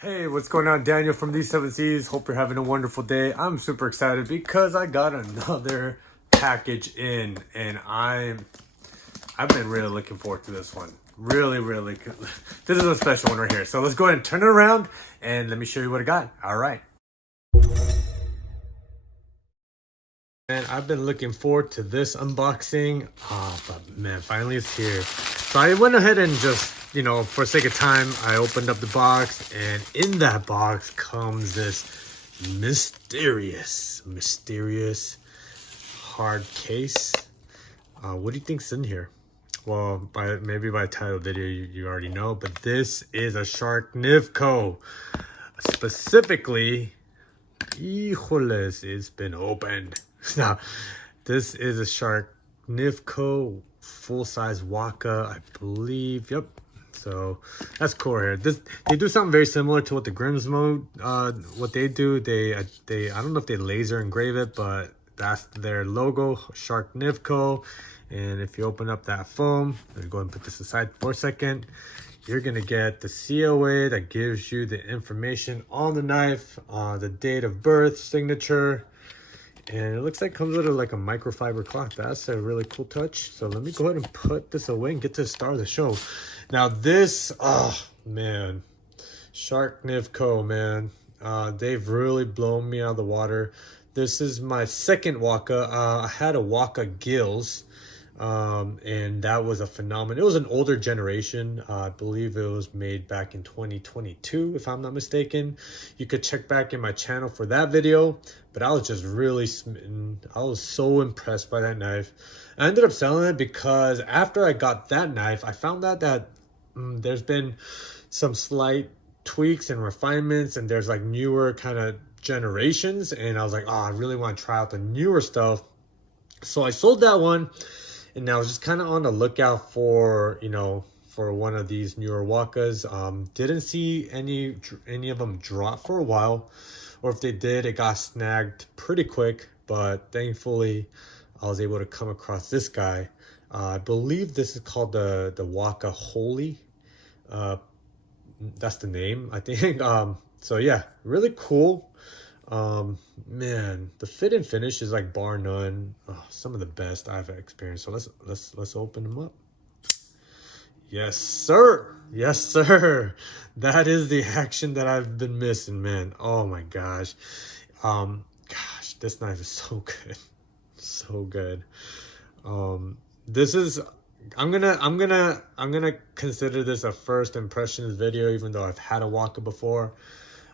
Hey, what's going on? Daniel from these 7Cs. Hope you're having a wonderful day. I'm super excited because I got another package in, and I've been really looking forward to this one. Really good. This is a special one right here. So let's go ahead and turn it around and let me show you what I got. All right. And I've been looking forward to this unboxing. But man, finally it's here. So I went ahead and just, for sake of time, I opened up the box, and in that box comes this mysterious hard case. What do you think's in here? Well, maybe by title video you already know, but this is a Sharknivco. Specifically, hijoles, it's been opened. Now, this is a Sharknivco full-size Waka, I believe. Yep. So that's cool here. They do something very similar to what the Grimm's mode. What they do, I don't know if they laser engrave it, but that's their logo, Sharknivco. And if you open up that foam, let me go ahead and put this aside for a second. You're gonna get the COA that gives you the information on the knife, the date of birth, signature. And it looks like it comes with like a microfiber cloth. That's a really cool touch. So let me go ahead and put this away and get to the start of the show. Now this, oh man, Sharknivco, man. They've really blown me out of the water. This is my second Waka. I had a Waka Gills, and that was a phenomenon. It was an older generation. I believe it was made back in 2022, if I'm not mistaken. You could check back in my channel for that video, but I was just really smitten. I was so impressed by that knife. I ended up selling it because after I got that knife, I found out that there's been some slight tweaks and refinements, and there's like newer kind of generations, and I was like, oh, I really want to try out the newer stuff. So I sold that one. And I was just kind of on the lookout for, for one of these newer Wakas. Didn't see any of them drop for a while. Or if they did, it got snagged pretty quick. But thankfully, I was able to come across this guy. I believe this is called the Waka Holey. That's the name, I think. So yeah, really cool. Man, the fit and finish is like bar none. Oh, some of the best I've experienced. So let's open them up. Yes sir, yes sir. That is the action that I've been missing, man. Oh my gosh. This knife is so good, so good. This is, I'm gonna consider this a first impressions video, even though I've had a Waka before.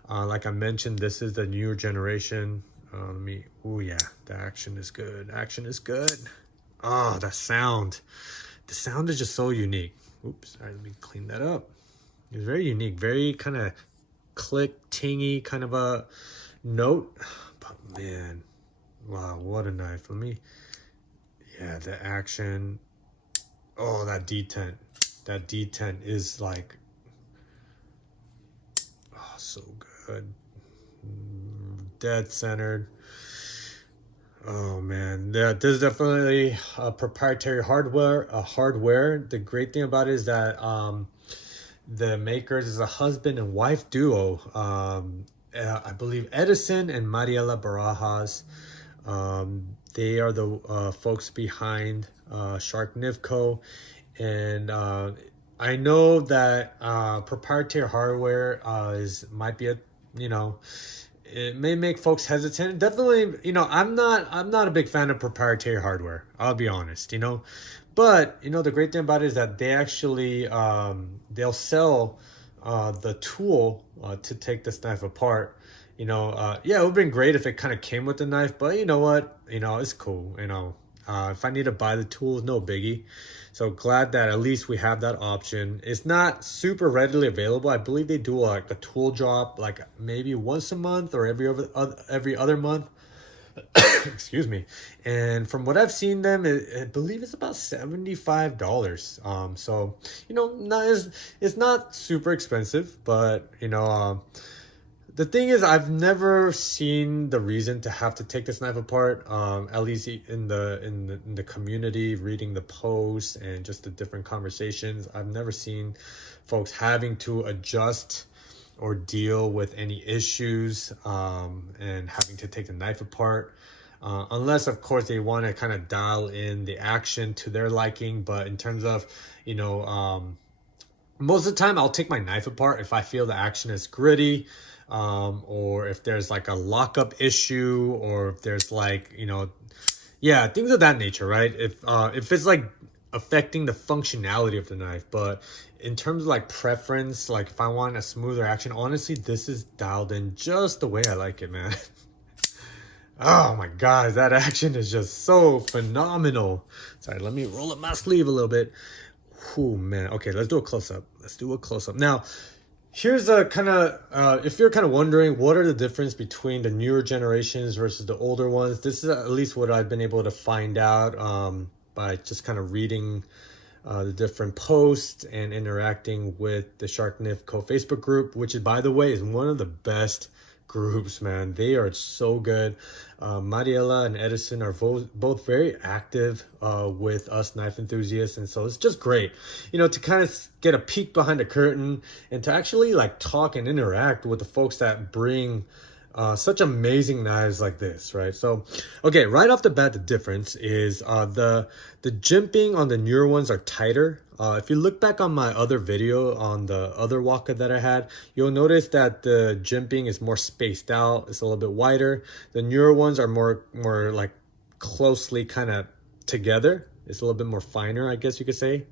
Like I mentioned, this is the newer generation. Oh yeah, the action is good. Action is good. Oh, the sound. The sound is just so unique. Oops, all right, let me clean that up. It's very unique, very kind of click, tingy kind of a note. But man, wow, what a knife. Yeah, the action. Oh, that detent. That detent is like, oh, so good. Dead centered. Oh man, yeah, this is definitely a proprietary hardware. The great thing about it is that the makers is a husband and wife duo. I believe Edison and Mariela Barajas. They are the folks behind Sharknivco, and I know that proprietary hardware might be a, it may make folks hesitant. Definitely, I'm not a big fan of proprietary hardware. I'll be honest, but the great thing about it is that they actually they'll sell the tool to take this knife apart. Yeah, it would have been great if it kind of came with the knife, but you know what? It's cool. If I need to buy the tools, no biggie. So glad that at least we have that option. It's not super readily available. I believe they do like a tool drop, like maybe once a month or every other month. Excuse me. And from what I've seen them, I believe it's about $75. So it's not super expensive, but the thing is, I've never seen the reason to have to take this knife apart. At least in the community, reading the posts and just the different conversations, I've never seen folks having to adjust deal with any issues and having to take the knife apart. Unless, of course, they want to kind of dial in the action to their liking. But in terms of, most of the time I'll take my knife apart if I feel the action is gritty, or if there's like a lockup issue, or if there's like, yeah, things of that nature, right? If it's like affecting the functionality of the knife. But in terms of like preference, like if I want a smoother action, honestly, this is dialed in just the way I like it, man. Oh my god, that action is just so phenomenal. Sorry, let me roll up my sleeve a little bit. Oh man. Okay, let's do a close-up. Now, here's a kind of, if you're kind of wondering what are the difference between the newer generations versus the older ones, this is at least what I've been able to find out by just kind of reading the different posts and interacting with the Sharknivco Facebook group, which is, by the way, is one of the best groups, man. They are so good. Mariela and Edison are both very active with us knife enthusiasts, and so it's just great, to kind of get a peek behind the curtain and to actually like talk and interact with the folks that bring such amazing knives like this, right? So, okay, right off the bat, the difference is the jimping on the newer ones are tighter. If you look back on my other video on the other Waka that I had, you'll notice that the jimping is more spaced out. It's a little bit wider. The newer ones are more like closely kind of together. It's a little bit more finer, I guess you could say.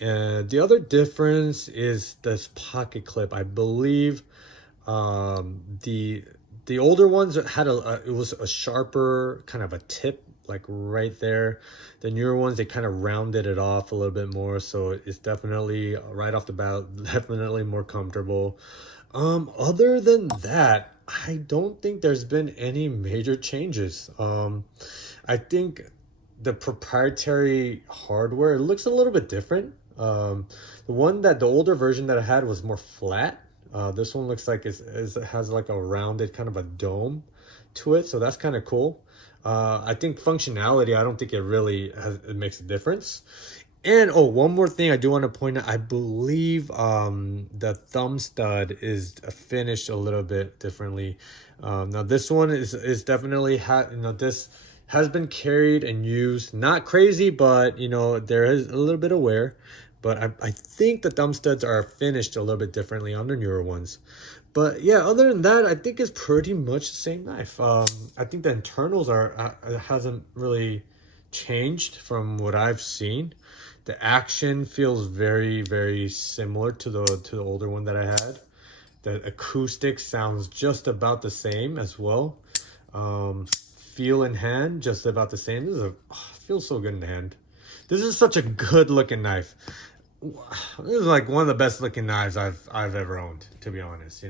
The other difference is this pocket clip. I believe the older ones had it was a sharper kind of a tip, like right there. The newer ones, they kind of rounded it off a little bit more, so it's definitely right off the bat definitely more comfortable. Other than that, I don't think there's been any major changes. I think the proprietary hardware, it looks a little bit different. The older version that I had was more flat. This one looks like it has like a rounded kind of a dome to it, so that's kind of cool. I think functionality, I don't think it makes a difference. And one more thing I do want to point out, I believe the thumb stud is finished a little bit differently. Now this one is definitely this has been carried and used, not crazy, but there is a little bit of wear. But I think the thumb studs are finished a little bit differently on the newer ones. But yeah, other than that, I think it's pretty much the same knife. I think the internals hasn't really changed from what I've seen. The action feels very, very similar to the older one that I had. The acoustic sounds just about the same as well. Feel in hand, just about the same. Feels so good in hand. This is such a good looking knife. This is like one of the best looking knives I've ever owned, to be honest.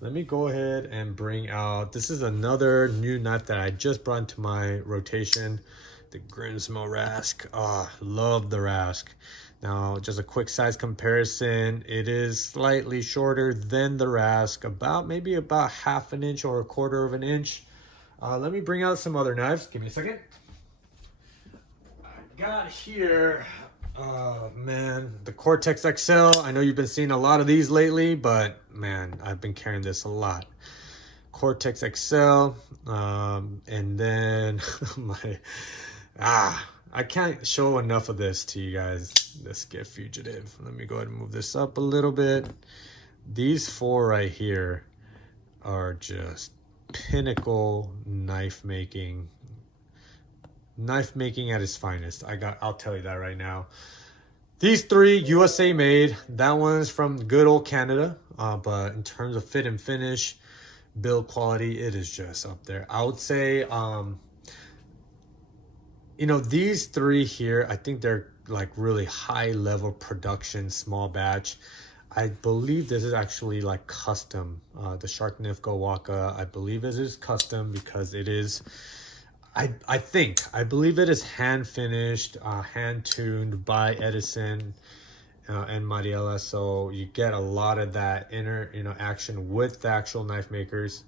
Let me go ahead and bring out, this is another new knife that I just brought into my rotation, the Grinsmo Rask. Love the Rask. Now, just a quick size comparison, it is slightly shorter than the Rask, maybe about half an inch or a quarter of an inch. Let me bring out some other knives. Give me a second. I got here, man, the Cortex XL. I know you've been seeing a lot of these lately, but man, I've been carrying this a lot. Cortex XL, and then I can't show enough of this to you guys. Let's get fugitive. Let me go ahead and move this up a little bit. These four right here are just pinnacle knife making at its finest. I'll tell you that right now. These three USA made. That one's from good old Canada, but in terms of fit and finish, build quality, it is just up there. I would say these three here, I think they're like really high level production, small batch. I believe this is actually like custom. The Sharknivco Waka, I believe it is custom because it is, I believe it is hand finished, hand tuned by Edison and Mariela. So you get a lot of that inner, action with the actual knife makers.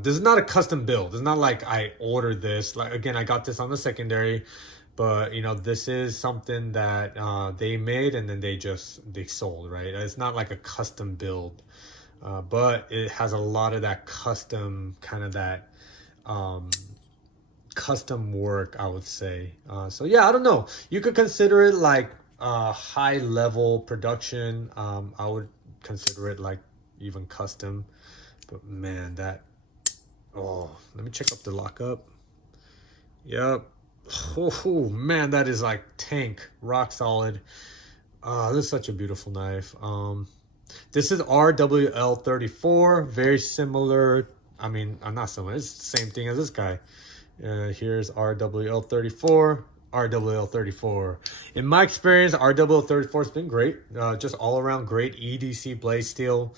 This is not a custom build. It's not like I ordered this. Like, again, I got this on the secondary, but this is something that they made and then they sold, right? It's not like a custom build. but it has a lot of that custom kind of that custom work, I would say. So yeah, I don't know. You could consider it like high level production. I would consider it like even custom. But man, that, oh, let me check up the lockup. Yep. Oh man, that is like tank, rock solid. This is such a beautiful knife. This is RWL34, very similar. I mean, I'm not similar. It's the same thing as this guy. Here's RWL34, RWL34. In my experience, RWL34 has been great. Just all around great EDC blade steel.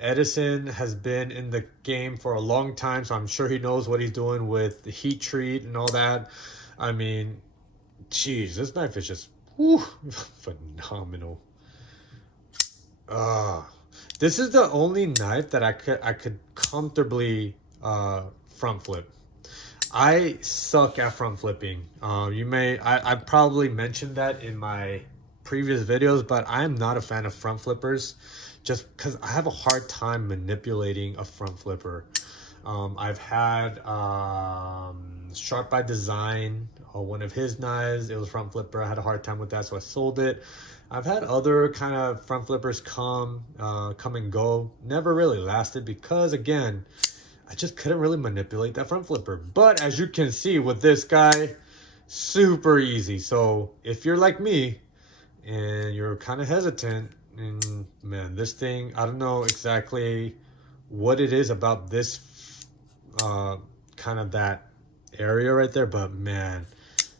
Edison has been in the game for a long time, so I'm sure he knows what he's doing with the heat treat and all that. I mean, geez, this knife is just phenomenal. This is the only knife that I could comfortably front flip. I suck at front flipping. I probably mentioned that in my previous videos, but I'm not a fan of front flippers just because I have a hard time manipulating a front flipper. I've had Sharp by Design, one of his knives. It was front flipper. I had a hard time with that, so I sold it. I've had other kind of front flippers come and go. Never really lasted because, again, I just couldn't really manipulate that front flipper. But as you can see with this guy, super easy. So if you're like me and you're kind of hesitant, and man, this thing, I don't know exactly what it is about this kind of that area right there, but man,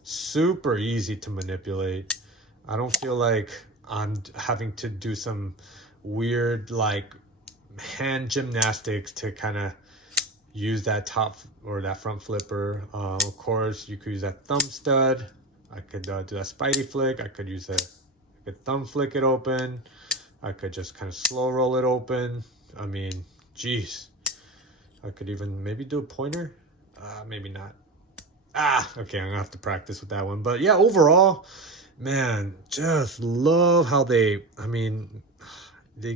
super easy to manipulate. I don't feel like I'm having to do some weird like hand gymnastics to kind of use that top or that front flipper. Of course, you could use that thumb stud. I could do that spidey flick. I could use I could thumb flick it open. I could just kind of slow roll it open. I mean, geez. I could even maybe do a pointer. Maybe not. Okay, I'm gonna have to practice with that one. But yeah, overall, man, just love how they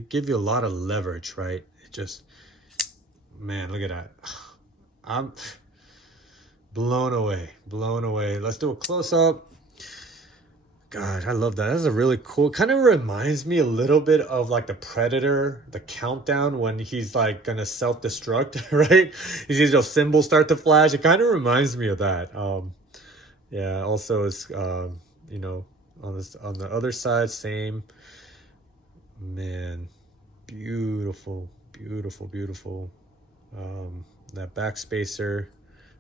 give you a lot of leverage, right? It just, man, look at that. I'm blown away, blown away. Let's do a close-up. God, I love that. That's a really cool, kind of reminds me a little bit of like the Predator, the countdown when he's like gonna self-destruct, right? You see those symbols start to flash. It kind of reminds me of that. Yeah, also it's, you know, on the other side, same. Man, beautiful, beautiful, beautiful. That back spacer,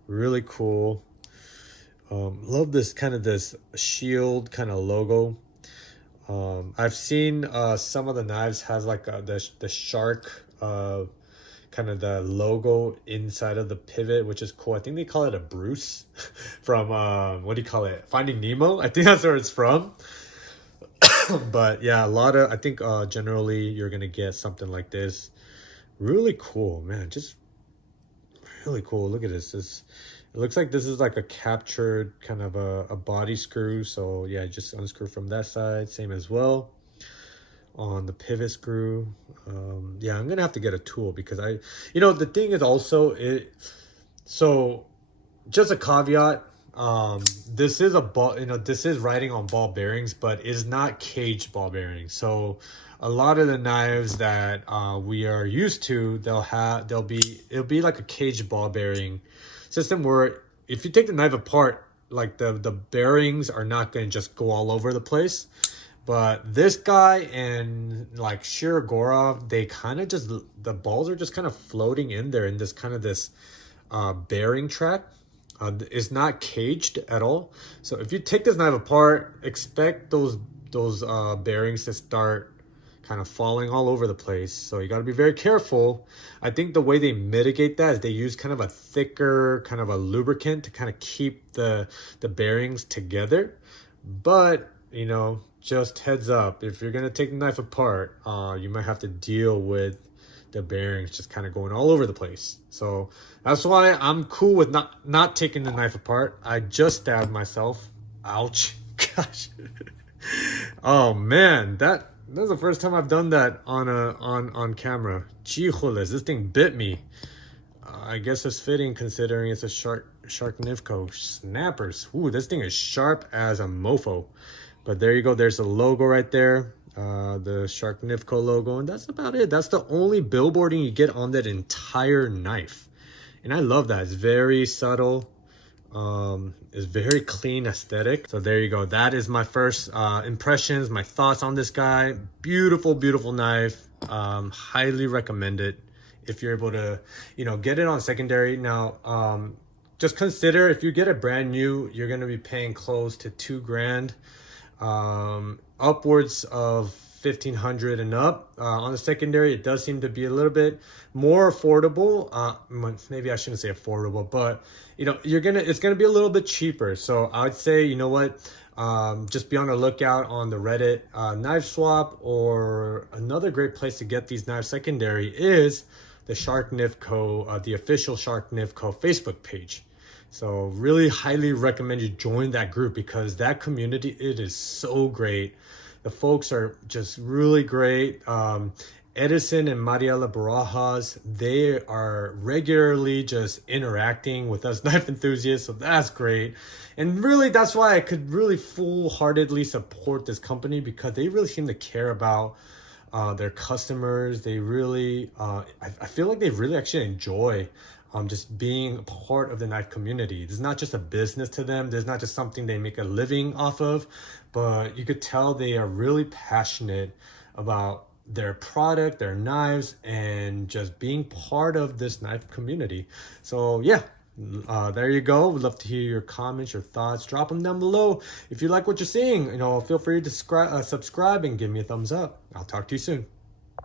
really cool. Love this kind of this shield kind of logo. I've seen some of the knives has like the shark kind of the logo inside of the pivot, which is cool. I think they call it a Bruce from what do you call it? Finding Nemo. I think that's where it's from. But yeah, a lot of, I think generally you're gonna get something like this. Really cool, man. Just really cool. Look at this. It looks like this is like a captured kind of a body screw. So yeah, just unscrew from that side. Same as well on the pivot screw. Yeah, I'm gonna have to get a tool because the thing is also so just a caveat. This is a ball, this is riding on ball bearings, but is not caged ball bearings. So a lot of the knives that we are used to, it'll be like a caged ball bearing system where if you take the knife apart, like the bearings are not going to just go all over the place. But this guy and like Shirogorov, they kind of just, the balls are just kind of floating in there in this kind of this bearing track. It's not caged at all. So if you take this knife apart, expect those bearings to start kind of falling all over the place. So you got to be very careful. I think the way they mitigate that is they use kind of a thicker kind of a lubricant to kind of keep the bearings together. But just heads up, if you're gonna take the knife apart, you might have to deal with the bearings just kind of going all over the place. So that's why I'm cool with not taking the knife apart. I just stabbed myself. Ouch. Gosh. Oh man, that That's the first time I've done that on camera. Chijoles, this thing bit me. I guess it's fitting considering it's a Sharknivco snappers. Ooh, this thing is sharp as a mofo. But there you go. There's the logo right there. The Sharknivco logo. And that's about it. That's the only billboarding you get on that entire knife. And I love that. It's very subtle. It's very clean aesthetic. So there you go. That is my first impressions, my thoughts on this guy. Beautiful, beautiful knife. Highly recommend it if you're able to, you know, get it on secondary. Now, just consider if you get it brand new, you're going to be paying close to $2,000, upwards of 1,500 and up. On the secondary, it does seem to be a little bit more affordable. Maybe I shouldn't say affordable, but you know, it's gonna be a little bit cheaper. So I would say, you know what, just be on the lookout on the Reddit knife swap, or another great place to get these knives secondary is the Sharknivco, the official Sharknivco Facebook page. So really highly recommend you join that group, because that community, it is so great. The folks are just really great. Edison and Mariela Barajas, they are regularly just interacting with us knife enthusiasts, so that's great. And really, that's why I could really full-heartedly support this company, because they really seem to care about their customers. They really, I feel like they really actually enjoy just being a part of the knife community. It's not just a business to them. There's not just something they make a living off of, but you could tell they are really passionate about their product, their knives, and just being part of this knife community. So yeah, there you go. We'd love to hear your comments, your thoughts. Drop them down below. If you like what you're seeing, you know, feel free to subscribe and give me a thumbs up. I'll talk to you soon.